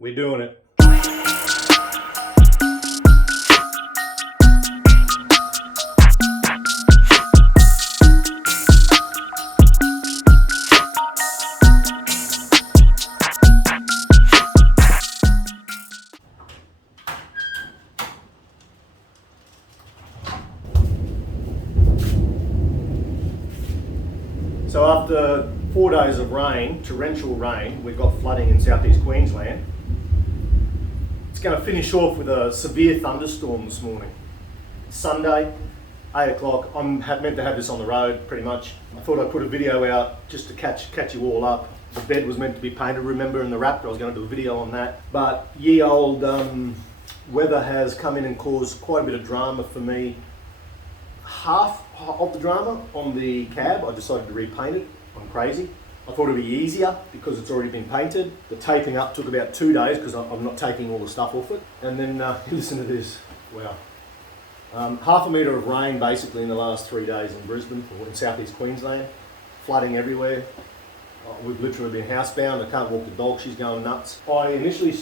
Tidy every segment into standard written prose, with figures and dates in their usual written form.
We're doing it. So after 4 days of rain, torrential rain, we've got flooding in southeast Queensland. It's going to finish off with a severe thunderstorm this morning. Sunday, 8 o'clock. I'm meant to have this on the road pretty much. I thought I'd put a video out just to catch you all up. The bed was meant to be painted, remember, in the Raptor. I was going to do a video on that. But ye-old weather has come in and caused quite a bit of drama for me. Half of the drama on the cab, I decided to repaint it. I'm crazy. I thought it'd be easier because it's already been painted. The taping up took about 2 days because I'm not taking all the stuff off it. And then listen to this. Wow. Half a metre of rain basically in the last 3 days in Brisbane or in southeast Queensland. Flooding everywhere. We've literally been housebound. I can't walk the dog, she's going nuts. I initially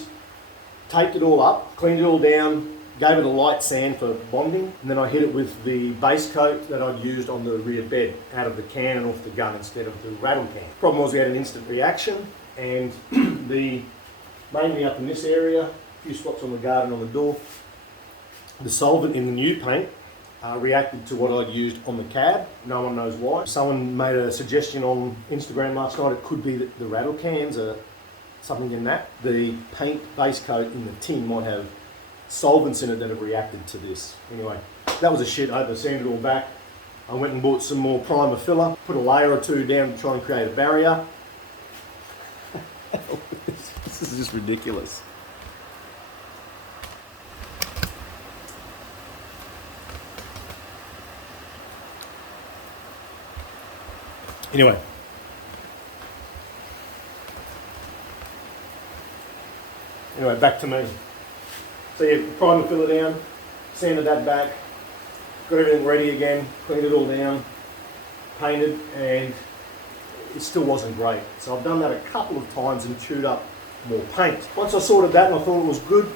taped it all up, cleaned it all down, gave it a light sand for bonding, and then I hit it with the base coat that I'd used on the rear bed out of the can and off the gun instead of the rattle can. Problem was we had an instant reaction, and mainly up in this area, a few spots on the guard and on the door, the solvent in the new paint reacted to what I'd used on the cab. No one knows why. Someone made a suggestion on Instagram last night. It could be that the rattle cans are something in that. The paint base coat in the tin might have solvents in it that have reacted to this. Anyway, that was a shit. I had to sand it all back. I went and bought some more primer filler, put a layer or two down to try and create a barrier. This is just ridiculous. Anyway. Back to me. So yeah, primer filler down, sanded that back, got everything ready again, cleaned it all down, painted, and it still wasn't great. So I've done that a couple of times and chewed up more paint. Once I sorted that and I thought it was good,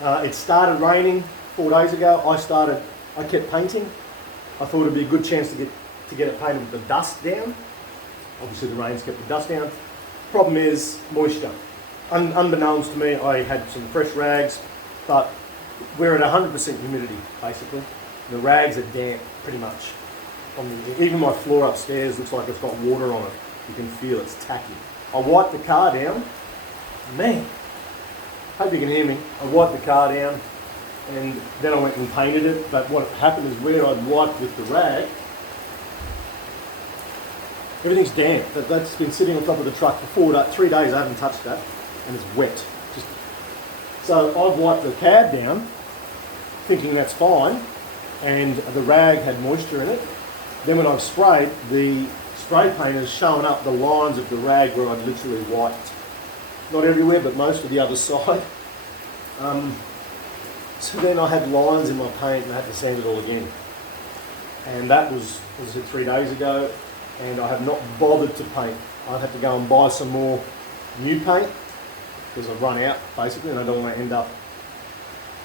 it started raining 4 days ago. I kept painting. I thought it'd be a good chance to get it painted with the dust down. Obviously the rain's kept the dust down. Problem is moisture. Unbeknownst to me, I had some fresh rags, but we're at 100% humidity, basically. The rags are damp, pretty much. Even my floor upstairs looks like it's got water on it. You can feel it's tacky. I wiped the car down. Man, hope you can hear me. I wiped the car down, and then I went and painted it. But what happened is where I'd wiped with the rag, everything's damp. That's been sitting on top of the truck for 3 days. I haven't touched that, and it's wet. So I've wiped the cab down, thinking that's fine, and the rag had moisture in it. Then when I've sprayed, the spray paint has shown up the lines of the rag where I'd literally wiped. Not everywhere, but most of the other side. So then I had lines in my paint and I had to sand it all again. And that was 3 days ago, and I have not bothered to paint. I've had to go and buy some more new paint, because I've run out, basically, and I don't want to end up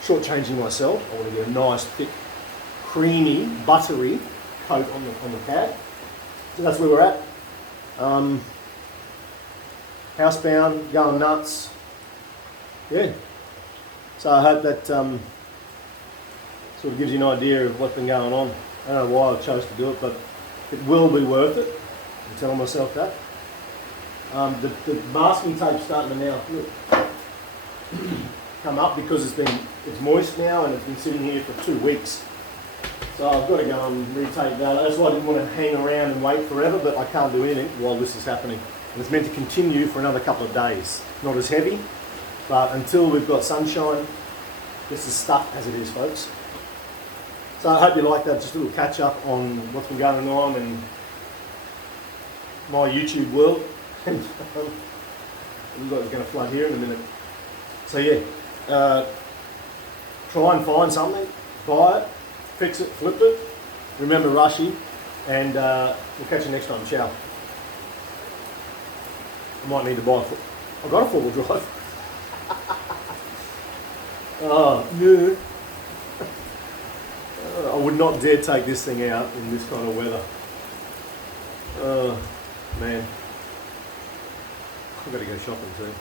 shortchanging myself. I want to get a nice, thick, creamy, buttery coat on the cab. So that's where we're at. Housebound, going nuts. Yeah. So I hope that sort of gives you an idea of what's been going on. I don't know why I chose to do it, but it will be worth it. I'm telling myself that. The masking tape's starting to now come up because it's moist now and it's been sitting here for 2 weeks. So I've got to go and retape that. That's why I didn't want to hang around and wait forever, but I can't do anything while this is happening. And it's meant to continue for another couple of days. Not as heavy, but until we've got sunshine, this is stuck as it is, folks. So I hope you like that, just a little catch up on what's been going on in my YouTube world. And we've got it's going to flood here in a minute. So yeah, try and find something, buy it, fix it, flip it. Remember Rushy, and we'll catch you next time. Ciao. I might need to buy I've got a four-wheel drive. Oh, yeah. I would not dare take this thing out in this kind of weather. Oh, man. I've got to go shopping too.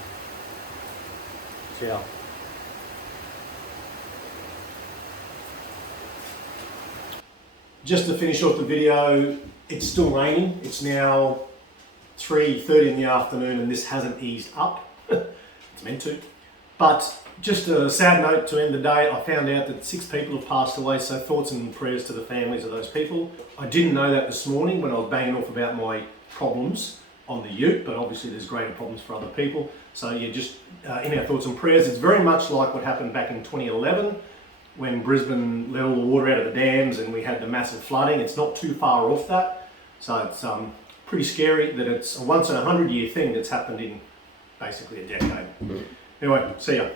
Ciao. Just to finish off the video, it's still raining. It's now 3:30 in the afternoon and this hasn't eased up. It's meant to. But just a sad note to end the day, I found out that 6 people have passed away, so thoughts and prayers to the families of those people. I didn't know that this morning when I was banging off about my problems on the ute, but obviously there's greater problems for other people. So yeah, just in our thoughts and prayers. It's very much like what happened back in 2011 when Brisbane let all the water out of the dams and we had the massive flooding. It's not too far off that. So it's pretty scary that it's a once in a 100-year thing that's happened in basically a decade. Anyway, see ya.